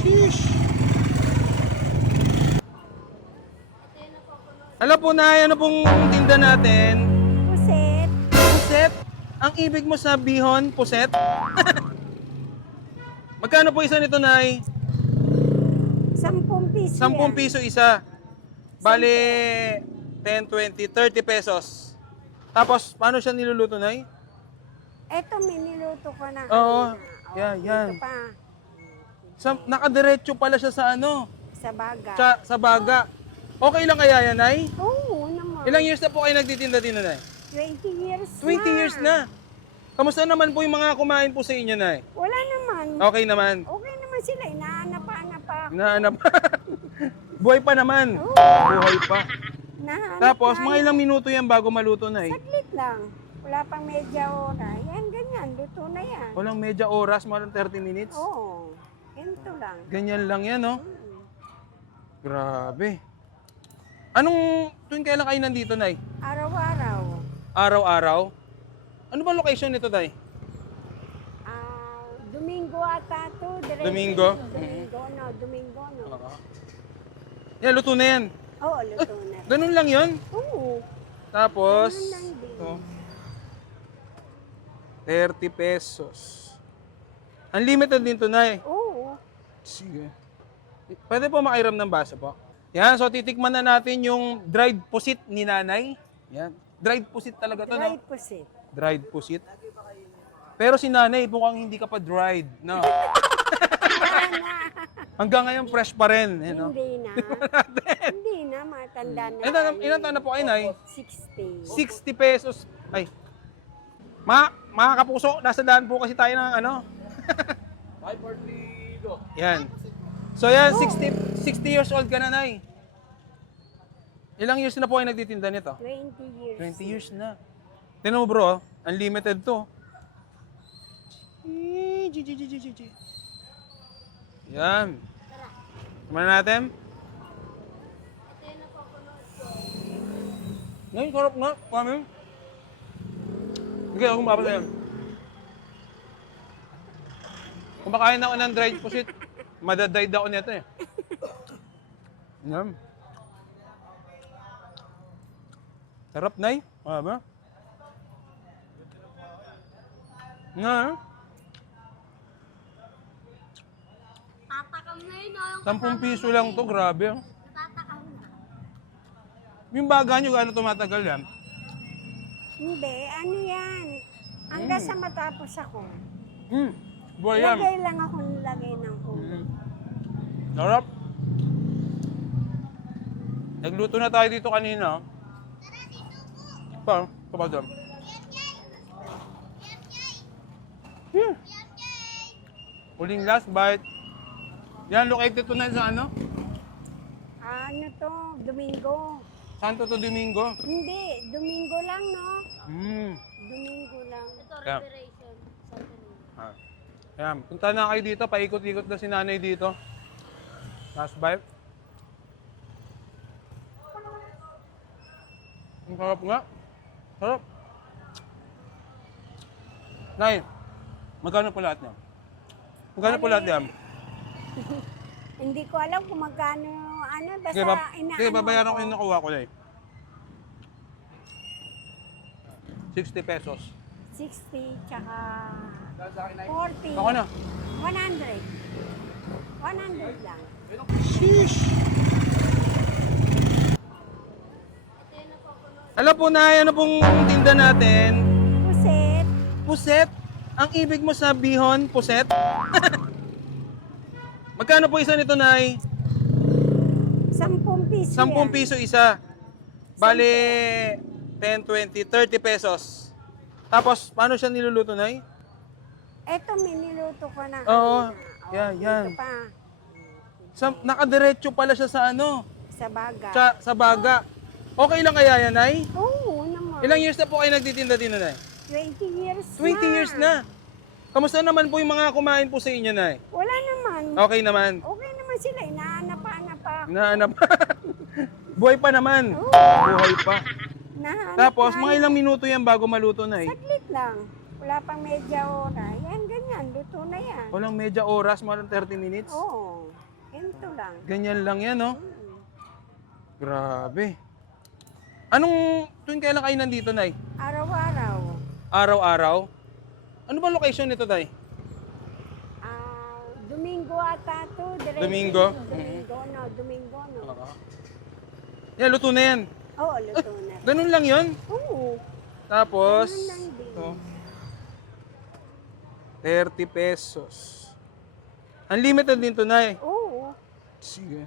Sheesh. Alam po na, ano pong tinda natin? Puset. Puset? Ang ibig mo sabihin, puset? Magkano po isa nito, Nay? 10 piso 10 yan. piso isa. Bale, 10, 20, 30 pesos. Tapos, paano siya niluluto, Nay? Eto, miniluto ko na. Oo. kanina. Yan, yan. Ito pa, Nakadiretso pala siya sa ano? sa baga. Sa baga. Okay lang kaya yan, Nay? Oo naman. Ilang years na po kayo nagtitinda din, Nay? 20 years 20 years na. Kamusta naman po yung mga kumain po sa inyo, Nay? Wala naman. Okay naman. Okay naman sila. Inaanap-anap pa. Nahanap. Buhay pa naman. Oo. Buhay pa. Nahanap Tapos, na. mga ilang minuto yan bago maluto, Nay? Saglit lang. Wala pang medya ora. Yan, ganyan. Luto na yan. Walang medya oras, mga 30 minutes. Oo. Ganito lang. Ganyan lang yan, no? Mm. Grabe. Anong, tuwing kailan kayo nandito, Nay? Araw-araw. Araw-araw? Ano ba location nito, Tay? Domingo ata to. Domingo? Domingo, no. Yan, luto na yan. Oo, luto na. Ganun lang yon. Oo. Tapos, Ganun lang din. ito, 30 pesos. Unlimited din to, Nay. Oo. Sige. Pwede po makairam ng baso po. Yan, so titikman na natin yung dried pusit ni Nanay. Yan. Dried pusit talaga to, Dry no? pusit. Dried pusit. Pero si Nanay, mukhang hindi ka pa dried, no? Hanggang ngayon, fresh pa rin. Eh, no? Hindi na. Hindi na. Matanda na. Ilan taon na po kayo, Nay? 60. 60 pesos. Ay. Mga kapuso, nasa daan po kasi tayo ng ano? 540. Yan. So yan, 60 years old ka na, Nay. Ilang years na po kayo nagtitinda nito? 20 years. 20 years na. Tignan mo, bro, unlimited to. Yan. Kumain natin. Ngayon, sarap nga. Kumain. Sige, akong papatayin. Kumakain ako ng dried pusit. Madadried ako nito eh. Yan. Sarap, Nay. Ba? Nga. Tatakam na yun. 10 piso lang to, grabe. Tatakam na. Yung baga nyo, gaano tumatagal yan? Hindi. Ano yan? Hanggang sa matapos ako. Buhay yan. Lagay lang ako nilagay ng ulo. Sarap. Nagluto na tayo dito kanina. Pa dyan. Huling last bite. Yan, located to na sa ano? Ano to? Domingo. Santo to Domingo. Hindi. Domingo lang, no? Hmm. Domingo lang. Ito, Yeah. Ayan, punta na kayo dito. Paikot-ikot na si Nanay dito. Last bite. Ang sarap nga. Sarap. Nay, magkano po lahat niya? Magkano po lahat yan? Hindi ko alam kung magkano, basta Sige, babayaran ko yung nakuha ko, Nay. 60 pesos. 60, tsaka 40. Ako na. 100. 100 lang. Sheesh! Alam po na, ano pong tinda natin? Puset. Puset? Ang ibig mo sabihin, puset? Magkano po isa nito, Nay? 10 piso 10 yan. piso isa. Bale, 10, 20, 30 pesos. Tapos, paano siya niluluto, Nay? Eto, miniluto ko na. Oo. kanina. Yan, yan. Ito pa, Nakadiretso pala siya sa ano? sa baga. Sa baga. Okay lang kaya yan, Nay? Oo naman. Ilang years na po kayo nagtitinda din, Nay? 20 years 20 years na. Kamusta naman po yung mga kumain po sa inyo, Nay? Wala naman. Okay naman. Okay naman sila. Inaanap-anap pa. Nahanap. Buhay pa naman. Oo. Buhay pa. Nahanap Tapos, na mga yan. ilang minuto yan bago maluto, Nay? Saglit lang. Wala pang medya ora. Yan, ganyan. Luto luto na yan. Walang medya oras, more than 30 minutes. Oo, ganito lang. Ganyan lang yan, no? Mm. Grabe. Anong, tuwing kailan kayo nandito, Nay? Araw-araw. Araw-araw? Ano ba location nito, Tay? Domingo ata to. Domingo? Domingo, no. Oo. Yan, luto na yan. Oo, luto na. Ganun lang yun. Oo. Tapos, Ganun lang din. ito, 30 pesos. Unlimited din to, Nay. Oo. Sige.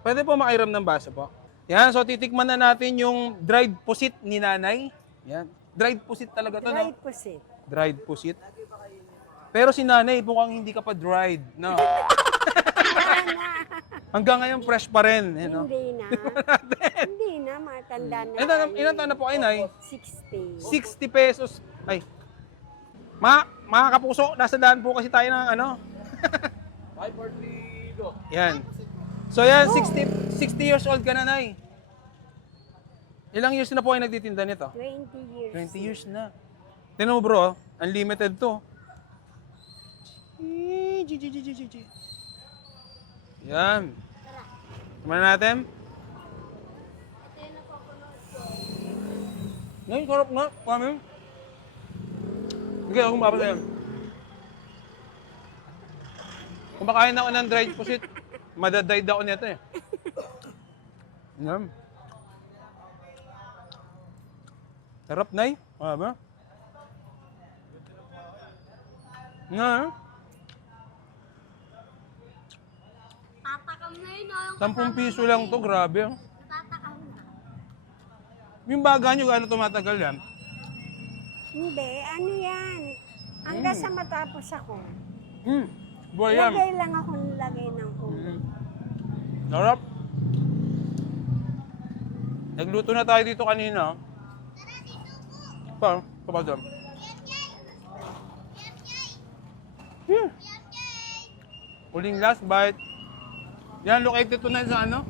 Pwede po makairam ng baso po. Yan, so titikman na natin yung dried pusit ni Nanay. Yan. Dried pusit talaga to, Dry no? pusit. Dried pusit. Pero si Nanay, mukhang hindi ka pa dried, no? Hanggang ngayon, fresh pa rin, eh, no? Hindi na. Hindi na, matanda na. Ilan taon na po kayo, Nay? 60. 60 pesos. Ay. Mga kapuso, nasa daan po kasi tayo ng ano? 542. Yan. So yan, 60 years old ka na, Nay. Ilang years na po kayo nagtitinda nito? 20 years. 20 years na. Tinan mo bro, unlimited to. Yan. Kumain natin. Ngayon, sarap nga. Kumain. Sige, akong babasa yan. Kumakain ako ng dried pusit. Madadied ako nito eh. Yan. Sarap, Nay. Ba? Nga. Tatakam na yun, oh. 10 piso lang to, grabe. Tatakam na. Yung baga nyo, gaano tumatagal yan? Hindi, ano yan? Hanggang sa matapos ako. Buhay yan. Lagay lang ako nilagay ng ulo. Sarap. Nagluto na tayo dito kanina. Pa dyan. Huling last bite. Yan, located to na sa ano?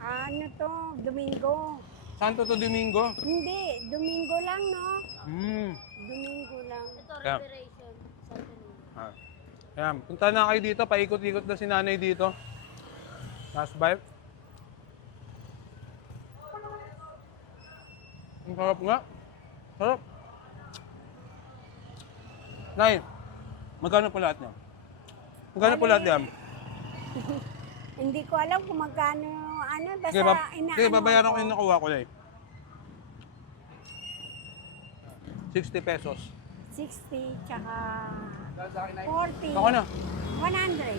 Ano to? Domingo. Santo to Domingo. Hindi, Domingo lang, no? Hmm. Domingo lang. Ito, Yeah. reparation. Ah. Ayan, punta na kayo dito. Paikot-ikot na si Nanay dito. Last bite. Ang sarap nga. Sarap. Nay, magkano po lahat niya? Magkano po lahat yan? Hindi ko alam kung magkano, ano, basta inaano Sige, babayaran ko ko. yung nakuha ko na 60 pesos. 60, tsaka 40. Ako na. 100.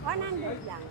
100 lang.